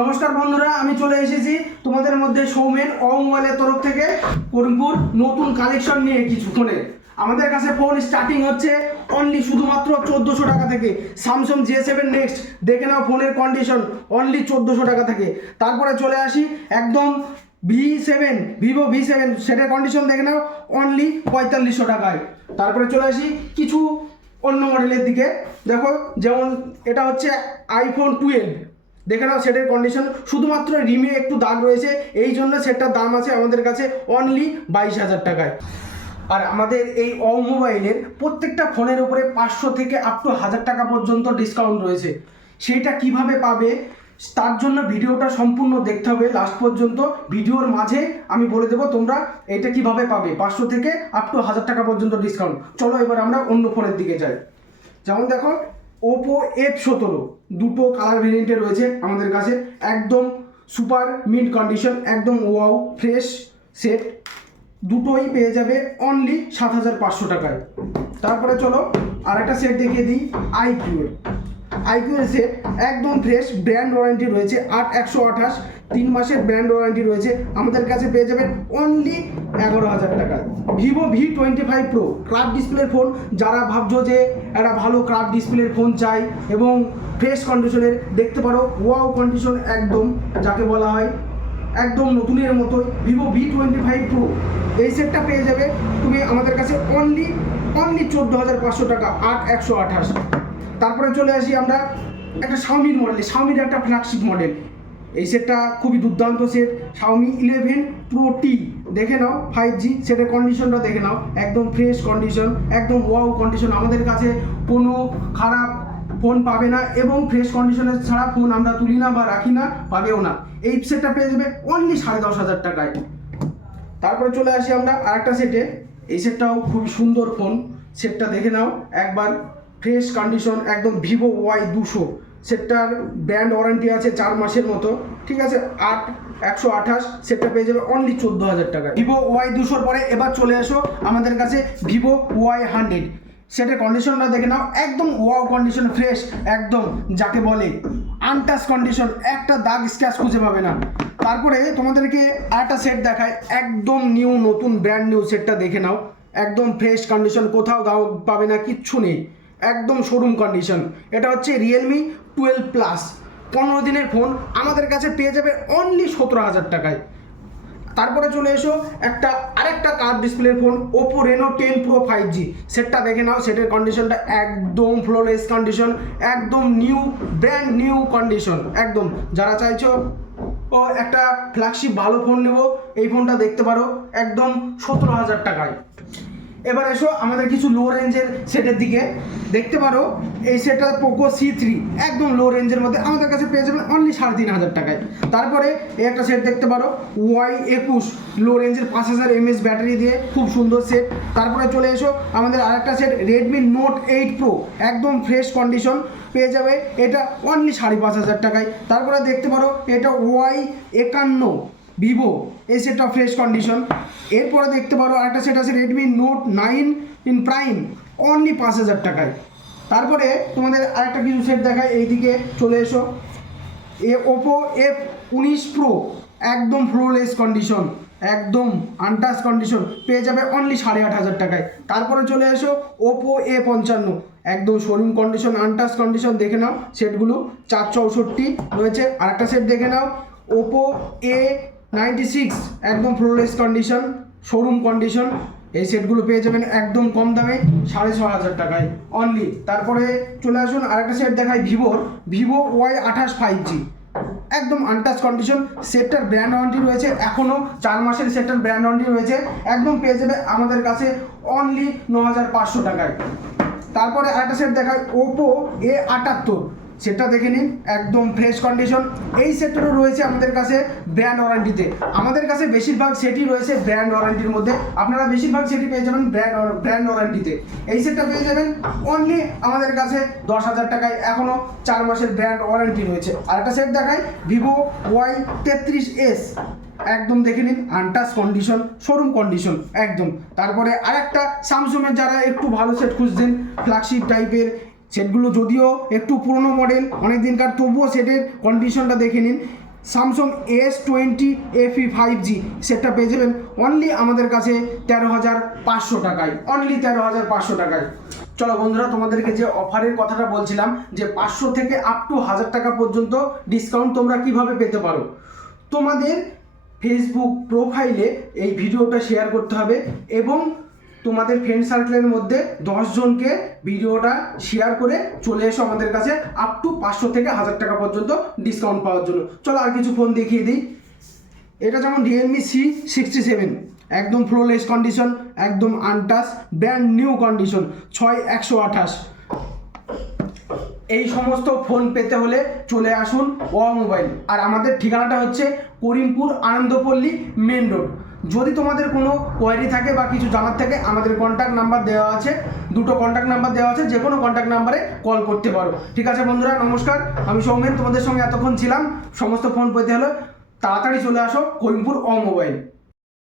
নমস্কার বন্ধুরা, আমি চলে এসেছি তোমাদের মধ্যে সৌমেন মোবাইলের তরফ থেকে করিমপুর নতুন কালেকশন নিয়ে কিছু ফোনের। আমাদের কাছে ফোন স্টার্টিং হচ্ছে অনলি শুধুমাত্র 1400 টাকা থেকে। স্যামসাং J7 নেক্সট দেখে নাও, ফোনের কন্ডিশন অনলি 1400 টাকা থেকে। তারপরে চলে আসি একদম ভিভো V7 সেটার কন্ডিশন দেখে নাও অনলি 4500 টাকায়। তারপরে চলে আসি কিছু অন্য মডেলের দিকে। দেখো, যেমন এটা হচ্ছে iPhone 12 দেখে নাও, সেটের কন্ডিশন শুধুমাত্র রিমে একটু দাগ রয়েছে, এই জন্য সেটটার দাম আছে আমাদের কাছে অনলি 22,000 টাকায়। আর আমাদের এই মোবাইলের প্রত্যেকটা ফোনের উপরে 500 থেকে আপ টু 1000 টাকা পর্যন্ত ডিসকাউন্ট রয়েছে। সেইটা কিভাবে পাবে তার জন্য ভিডিওটা সম্পূর্ণ দেখতে হবে লাস্ট পর্যন্ত। ভিডিওর মাঝে আমি বলে দেবো তোমরা এটা কিভাবে পাবে 500 থেকে আপ টু 1000 টাকা পর্যন্ত ডিসকাউন্ট। চলো এবার আমরা অন্য ফোনের দিকে যাই। যেমন দেখো, ওপো F17 দুটো কালার ভেরিয়েন্টে রয়েছে আমাদের কাছে, একদম সুপার মিন্ট কন্ডিশন, একদম ওয়াও ফ্রেশ সেট, দুটোই পেয়ে যাবে অনলি 7500 টাকায়। তারপরে চলো আরেকটা সেট দেখিয়ে দিই, আইকিউ এর সেট, একদম ফ্রেশ, ব্র্যান্ড ওয়ারেন্টি রয়েছে 8128, 3 মাসের ব্র্যান্ড ওয়ারেন্টি রয়েছে, আমাদের কাছে পেয়ে যাবেন অনলি 11,000 টাকায়। ভিভো V25 প্রো কার্ভ ডিসপ্লের ফোন, যারা ভাবছো যে একটা ভালো কার্ভ ডিসপ্লের ফোন চাই এবং ফ্রেশ কন্ডিশনের, দেখতে পারো ওয়াও কন্ডিশন একদম, যাকে বলা হয় একদম নতুনের মতোই ভিভো V25 প্রো। এই সেটটা পেয়ে যাবে তুমি আমাদের কাছে অনলি 14,500 টাকা, 8128। তারপরে চলে আসি আমরা একটা শাওমির মডেলে, শাওমির একটা ফ্ল্যাগশিপ মডেল। এই সেটটা খুবই দুর্দান্ত সেট, Xiaomi 11 Pro T দেখে নাও, 5G সেটের কন্ডিশনটা দেখে নাও, একদম ফ্রেশ কন্ডিশন, একদম ওয়াও কন্ডিশন। আমাদের কাছে কোনো খারাপ ফোন পাবে না এবং ফ্রেশ কন্ডিশনের ছাড়া ফোন আমরা তুলি না বা রাখি না, পাবেও না। এই সেটটা পেয়ে যাবে অনলি 10,500 টাকায়। তারপরে চলে আসি আমরা আরেকটা সেটে, এই সেটটাও খুব সুন্দর ফোন, সেটটা দেখে নাও একবার, ফ্রেশ কন্ডিশন, একদম ভিভো Y200 সেটটার ব্র্যান্ড ওয়ারেন্টি আছে 4 মাসের মতো, ঠিক আছে, 128 সেটটা পেয়ে যাবে অনলি 14,000 টাকা। ভিভো Y200 পরে এবার চলে আসো আমাদের কাছে ভিভো Y100, সেটার কন্ডিশনটা দেখে নাও, একদম ওয়াও কন্ডিশন, ফ্রেশ একদম, যাকে বলে আনটাচ কন্ডিশন, একটা দাগ স্ক্র্যাচ খুঁজে পাবে না। তারপরে তোমাদেরকে আরেকটা সেট দেখায়, একদম নিউ, নতুন ব্র্যান্ড নিউ সেটটা দেখে নাও, একদম ফ্রেশ কন্ডিশন, কোথাও দাগ পাবে না, কিচ্ছু নেই, একদম শোরুম কন্ডিশন। এটা হচ্ছে Realme 12 প্লাস, 15 দিনের ফোন, আমাদের কাছে পেয়ে যাবে অনলি 17,000 টাকায়। তারপরে চলে এসো আরেকটা কার্ভ ডিসপ্লের phone, Oppo Reno 10 Pro 5G সেটটা দেখে নাও, সেটের কন্ডিশনটা একদম ফ্লোলেস কন্ডিশন, একদম নিউ, ব্র্যান্ড নিউ কন্ডিশন একদম। যারা চাইছো ও একটা ফ্ল্যাগশিপ ভালো ফোন নেবো, এই ফোনটা দেখতে পারো একদম 17,000 টাকায়। এবার এসো আমাদের কিছু লো রেঞ্জের সেটের দিকে, দেখতে পারো এই সেটটা পোকো C3 একদম লো রেঞ্জের মধ্যে, আমাদের কাছে পেয়ে যাবেন অনলি 3,500 টাকায়। তারপরে এই একটা সেট দেখতে পারো Y21 লো রেঞ্জের 5000 mAh ব্যাটারি দিয়ে, খুব সুন্দর সেট। তারপরে চলে এসো আমাদের আরেকটা সেট Redmi Note 8 Pro, একদম ফ্রেশ কন্ডিশন, পেয়ে যাবে এটা অনলি 5,500 টাকায়। তারপরে দেখতে পারো এটা Y51 ভিভো, এই সেটটা ফ্রেশ কন্ডিশন। এরপরে দেখতে পারো আরেকটা সেট আছে Redmi Note 9 in prime, only 5,000 টাকায়। তারপরে তোমাদের আরেকটা কিছু সেট দেখায়, এইদিকে চলে এসো, Oppo F19 Pro, একদম ফ্লোলেস কন্ডিশন, একদম আনটাচ কন্ডিশন, পেয়ে যাবে অনলি 8,500 টাকায়। তারপরে চলে এসো Oppo A55, একদম শোরুম কন্ডিশন, আনটাচ কন্ডিশন, দেখে নাও সেটগুলো 464 রয়েছে। আরেকটা সেট দেখে নাও Oppo A96, একদম ফ্লোলেস কন্ডিশন, শোরুম কন্ডিশন, এই সেটগুলো পেয়ে যাবেন একদম কম দামে 6,500 টাকায় অনলি। তারপরে চলে আসুন আরেকটা সেট দেখায় ভিভো Y28 5G, একদম আনটাচ কন্ডিশন, সেটটার ব্র্যান্ড ওয়ারেন্টি রয়েছে এখনও 4 মাসের, সেটটার ব্র্যান্ড ওয়ারেন্টি রয়েছে, একদম পেয়ে যাবে আমাদের কাছে অনলি 9,500 টাকায়। তারপরে আরেকটা সেট দেখায় Oppo A78, সেটটা দেখে নিন, একদম ফ্রেশ কন্ডিশন, এই সেটটারও রয়েছে আমাদের কাছে ব্র্যান্ড ওয়ারেন্টিতে। আমাদের কাছে বেশিরভাগ সেটই রয়েছে ব্র্যান্ড ওয়ারেন্টির মধ্যে, আপনারা বেশিরভাগ সেটই পেয়ে যাবেন ব্র্যান্ড ওয়ারেন্টিতে। এই সেটটা পেয়ে যাবেন অনলি আমাদের কাছে 10,000 টাকায়, এখনও 4 মাসের ব্র্যান্ড ওয়ারেন্টি রয়েছে। আরেকটা সেট দেখায় ভিভো Y33s, একদম দেখে নিন, আনটাচ কন্ডিশন, শোরুম কন্ডিশন একদম। তারপরে আরেকটা স্যামসুংয়ের, যারা একটু ভালো সেট খুঁজছেন ফ্ল্যাগশিপ টাইপের, সেটগুলো যদিও একটু পুরনো মডেল, অনেক দিনকার, তবুও সেটের কন্ডিশনটা দেখে নিন। স্যামসাং S20 FE 5G সেটটা পেয়ে যাবেন অনলি আমাদের কাছে 13,500 টাকায়, অনলি 13,500 টাকায়। চলো বন্ধুরা, তোমাদেরকে যে অফারের কথাটা বলছিলাম, যে 500 থেকে আপ টু 1000 টাকা পর্যন্ত ডিসকাউন্ট তোমরা কিভাবে পেতে পারো। তোমাদের ফেসবুক প্রোফাইলে এই ভিডিওটা শেয়ার করতে হবে এবং তোমাদের ফ্রেন্ড সার্কেলের মধ্যে 10 জনকে ভিডিওটা শেয়ার করে চলে এসো আমাদের কাছে আপ টু 500 থেকে 1000 টাকা পর্যন্ত ডিসকাউন্ট পাওয়ার জন্য। চলো আর কিছু ফোন দেখিয়ে দিই। এটা যেমন Realme C67, একদম ফ্লোলেস কন্ডিশন, একদম আনটাচ, ব্র্যান্ড নিউ কন্ডিশন, 6128। এই সমস্ত ফোন পেতে হলে চলে আসুন মোবাইল। আর আমাদের ঠিকানাটা হচ্ছে করিমপুর আনন্দপল্লী মেন রোড। যদি তোমাদের কোনো কোয়ারি থাকে বা কিছু জানার থাকে, আমাদের কন্ট্যাক্ট নাম্বার দেওয়া আছে, দুটো কন্ট্যাক্ট নাম্বার দেওয়া আছে, যে কোনো কন্ট্যাক্ট নাম্বারে কল করতে পারো। ঠিক আছে বন্ধুরা, নমস্কার, আমি সৌমেন, তোমাদের সঙ্গে এতক্ষণ ছিলাম। সমস্ত ফোন পেতে হলে তাড়াতাড়ি চলে আসো করিমপুর মোবাইল।